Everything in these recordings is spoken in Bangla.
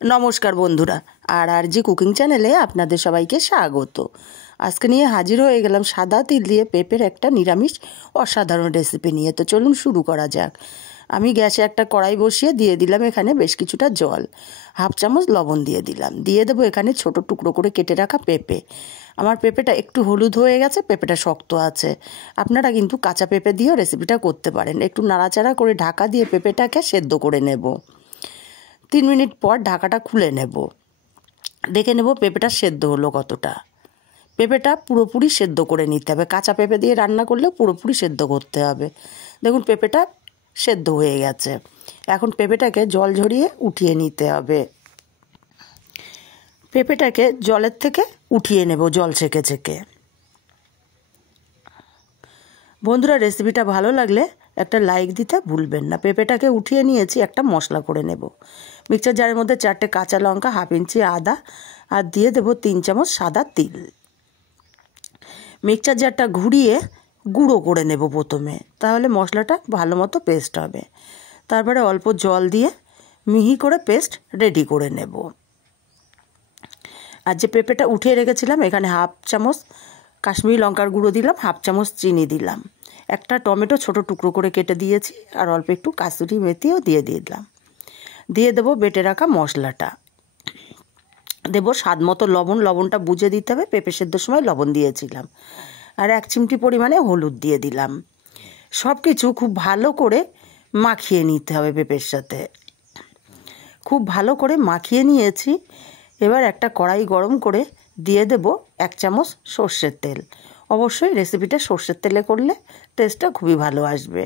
নমস্কার বন্ধুরা, আর কুকিং চ্যানেলে আপনাদের সবাইকে স্বাগত। আজকে নিয়ে হাজির হয়ে গেলাম সাদা তিল দিয়ে পেঁপের একটা নিরামিষ অসাধারণ রেসিপি নিয়ে। তো চলুন শুরু করা যাক। আমি গ্যাসে একটা কড়াই বসিয়ে দিয়ে দিলাম এখানে বেশ কিছুটা জল, হাফ চামচ লবণ দিয়ে দিলাম। দিয়ে দেবো এখানে ছোট টুকরো করে কেটে রাখা পেঁপে। আমার পেঁপেটা একটু হলুদ হয়ে গেছে, পেঁপেটা শক্ত আছে। আপনারা কিন্তু কাঁচা পেঁপে দিয়েও রেসিপিটা করতে পারেন। একটু নাড়াচাড়া করে ঢাকা দিয়ে পেঁপেটাকে সেদ্ধ করে নেব। 3 মিনিট পর ঢাকাটা খুলে নেব, দেখে নেব পেঁপেটা সেদ্ধ হলো কতটা। পেঁপেটা পুরোপুরি সেদ্ধ করে নিতে হবে। কাঁচা পেঁপে দিয়ে রান্না করলে পুরোপুরি সেদ্ধ করতে হবে। দেখুন পেঁপেটা সেদ্ধ হয়ে গেছে। এখন পেঁপেটাকে জল ঝরিয়ে উঠিয়ে নিতে হবে। পেঁপেটাকে জলের থেকে উঠিয়ে নেব জল ছেঁকে ছেঁকে। বন্ধুরা, রেসিপিটা ভালো লাগলে একটা লাইক দিতে ভুলবেন না। পেঁপেটাকে উঠিয়ে নিয়েছি, একটা মশলা করে নেব। মিক্সচার জারের মধ্যে 4টে কাঁচা লঙ্কা, হাফ ইঞ্চি আদা, আর দিয়ে দেবো 3 চামচ সাদা তিল। মিক্সচার জারটা ঘুরিয়ে গুঁড়ো করে নেব প্রথমে, তাহলে মশলাটা ভালো মতো পেস্ট হবে। তারপরে অল্প জল দিয়ে মিহি করে পেস্ট রেডি করে নেব। আর যে পেঁপেটা উঠিয়ে রেখেছিলাম, এখানে হাফ চামচ কাশ্মীরি লঙ্কার গুঁড়ো দিলাম, হাফ চামচ চিনি দিলাম, একটা টমেটো ছোট টুকরো করে কেটে দিয়েছি, আর অল্প একটু কাসুরি মেথিও দিয়ে দিলাম। দিয়ে দেবো বেটে রাখা মশলাটা। দেবো স্বাদ মতো লবণ, লবণটা বুঝে দিতে হবে, পেঁপে সেদ্ধর সময় লবণ দিয়েছিলাম। আর 1 চিমটি পরিমাণে হলুদ দিয়ে দিলাম। সব কিছু খুব ভালো করে মাখিয়ে নিতে হবে পেঁপের সাথে। খুব ভালো করে মাখিয়ে নিয়েছি। এবার একটা কড়াই গরম করে দিয়ে দেব 1 চামচ সর্ষের তেল। অবশ্যই রেসিপিটা সর্ষের তেলে করলে টেস্টটা খুবই ভালো আসবে।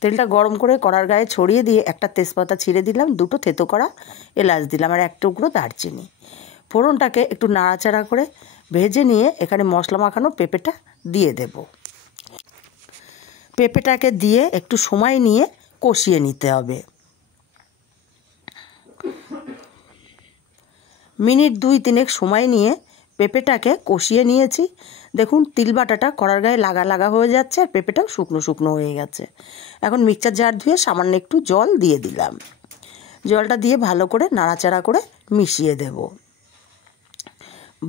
তেলটা গরম করে কড়ার গায়ে ছড়িয়ে দিয়ে একটা তেজপাতা ছিঁড়ে দিলাম, 2টো থেতো করা এলাচ দিলাম, আর 1 টুকরো দারচিনি। ফোড়নটাকে একটু নাড়াচাড়া করে ভেজে নিয়ে এখানে মশলা মাখানো পেঁপেটা দিয়ে দেব। পেঁপেটাকে দিয়ে একটু সময় নিয়ে কষিয়ে নিতে হবে। মিনিট 2-3 সময় নিয়ে পেঁপেটাকে কষিয়ে নিয়েছি। দেখুন তিল বাটাটা কড়ার গায়ে লাগা লাগা হয়ে যাচ্ছে, আর পেঁপেটাও শুকনো শুকনো হয়ে গেছে। এখন মিক্সচার জার ধুয়ে সামান্য একটু জল দিয়ে দিলাম। জলটা দিয়ে ভালো করে নাড়াচাড়া করে মিশিয়ে দেব।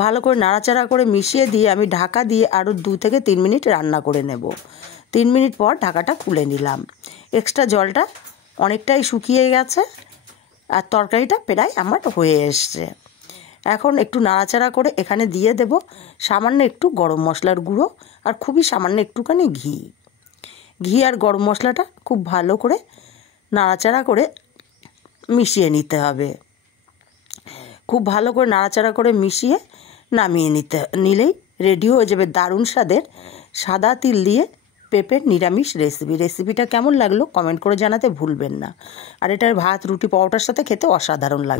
ভালো করে নাড়াচাড়া করে মিশিয়ে দিয়ে আমি ঢাকা দিয়ে আরও 2 থেকে 3 মিনিট রান্না করে নেব। 3 মিনিট পর ঢাকাটা খুলে নিলাম। এক্সট্রা জলটা অনেকটাই শুকিয়ে গেছে, আর তরকারিটা প্রায় আমার হয়ে এসছে। এখন একটু নাড়াচাড়া করে এখানে দিয়ে দেব সামান্য একটু গরম মশলার গুঁড়ো, আর খুবই সামান্য একটুখানি ঘি। ঘি আর গরম মশলাটা খুব ভালো করে নাড়াচাড়া করে মিশিয়ে নিতে হবে। খুব ভালো করে নাড়াচাড়া করে মিশিয়ে নামিয়ে নিলেই রেডি হয়ে যাবে দারুণ স্বাদের সাদা তিল দিয়ে পেঁপের নিরামিষ রেসিপি। রেসিপিটা কেমন লাগলো কমেন্ট করে জানাতে ভুলবেন না। আর এটা ভাত, রুটি, পরোটার সাথে খেতে অসাধারণ লাগবে।